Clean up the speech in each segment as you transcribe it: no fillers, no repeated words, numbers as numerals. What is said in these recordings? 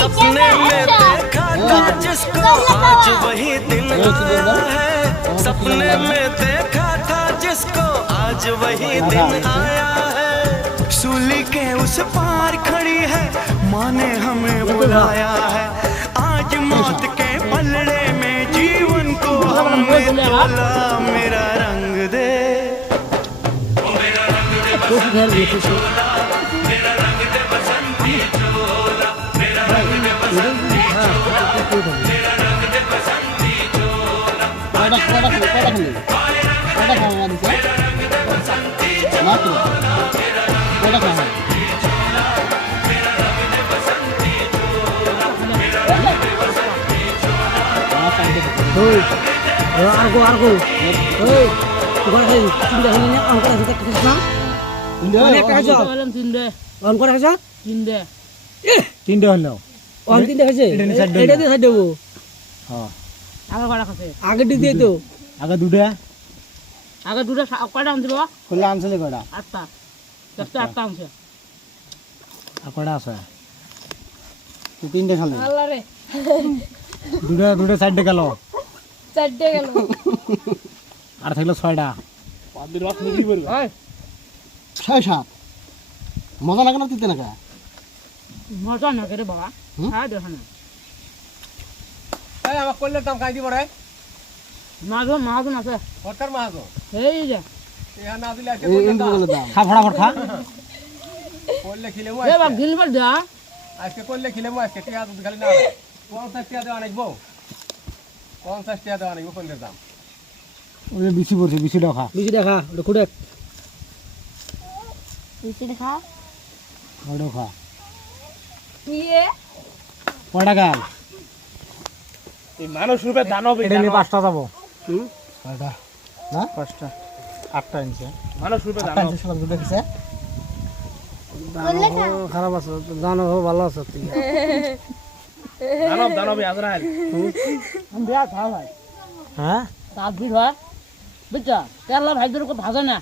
सपने में देखा था जिसको आज वही दिन आया है सपने में देखा था जिसको आज वही दिन आया है सूली के उस पार खड़ी है माँ ने हमें बुलाया है आज मौत के पलड़े में जीवन को हमने तोला मेरा रंग दे मेरा रंग दे बसंती चोला मेरा रंग दे बसंती चोला मेरा रंग दे बसंती चोला मेरा रंग दे बसंती चोला मेरा रंग दे बसंती चोला Argo. Hei, bukan hei, tinda ini angkat kita kisah. Tinda aja. Angkat aja. তিনটে হলো On tinda aja. Ada tu ada wo. হ্যাঁ Agak di dia tu. আগে দুটা আগে দুটো কয়টা আনছি বাবা? খোলা আনছিলে কটা আটটা। দশটা আটটা আনছে। আর কটা আছে তুই তিনটে খালি আল্লাহ রে দুটা চারটে গেল চারটে গেল আর থাকলো ছয়টা ওই, 6-7 মজা লাগে না তিনটে নাকা মজা না করে বাবা। হ্যাঁ দেখো না। এই আমার কইলে দাম খাই দিব রে মাহাজন আছে। সরকার মাহাজো এই যে ইহা না দিলে আজকে কইলে দাম খা ফটাফট খা কইলে খিলে এ বাপ গিলবার দা। আজকে কইলে খিলে আজকে টিয়া দুধ খালি না 50 টিয়া দেওয়া নাইবো 50 টিয়া দেওয়া নাইবো কইলে দাম ওই বিসি পড়ছে বিসিটা খা Bisi dah kah, udah kudet. বেশি দেখা ওটাও খা ইয়ে কয়টা গাল এই মানুষ রূপে দানব এটা নিয়ে 5টা যাবো ছয়টা না 5টা 8টা ইঞ্চি মানুষ রূপে 8টা ইঞ্চি সব দুটো দিছে খারাপ আছে, জানো ভালো আছে তুই। দানবই আজরাইল আমি বিয়া খাওয়া ভাই। হ্যাঁ তার ভিড় হয় বুঝছো? তেলা ভাইদের ওকে ভাজে না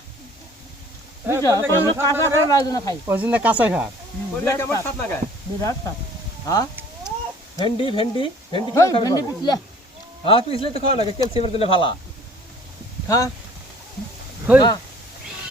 বুঝছো? কোনো কাঁচা করে ভাজে না খাই। ওই জন্য কাঁচা খা কইলে কেমন সাত না গায় বিরাট স্বাদ। হ্যাঁ ভেন্ডি ভেন্ডি ভেন্ডি কি ওই খাবে ভেন্ডি পিছলে হ্যাঁ পিছলে তো খাওয়া লাগে ক্যালসিয়ামের জন্য ভালো খা Hei, হ্যাঁ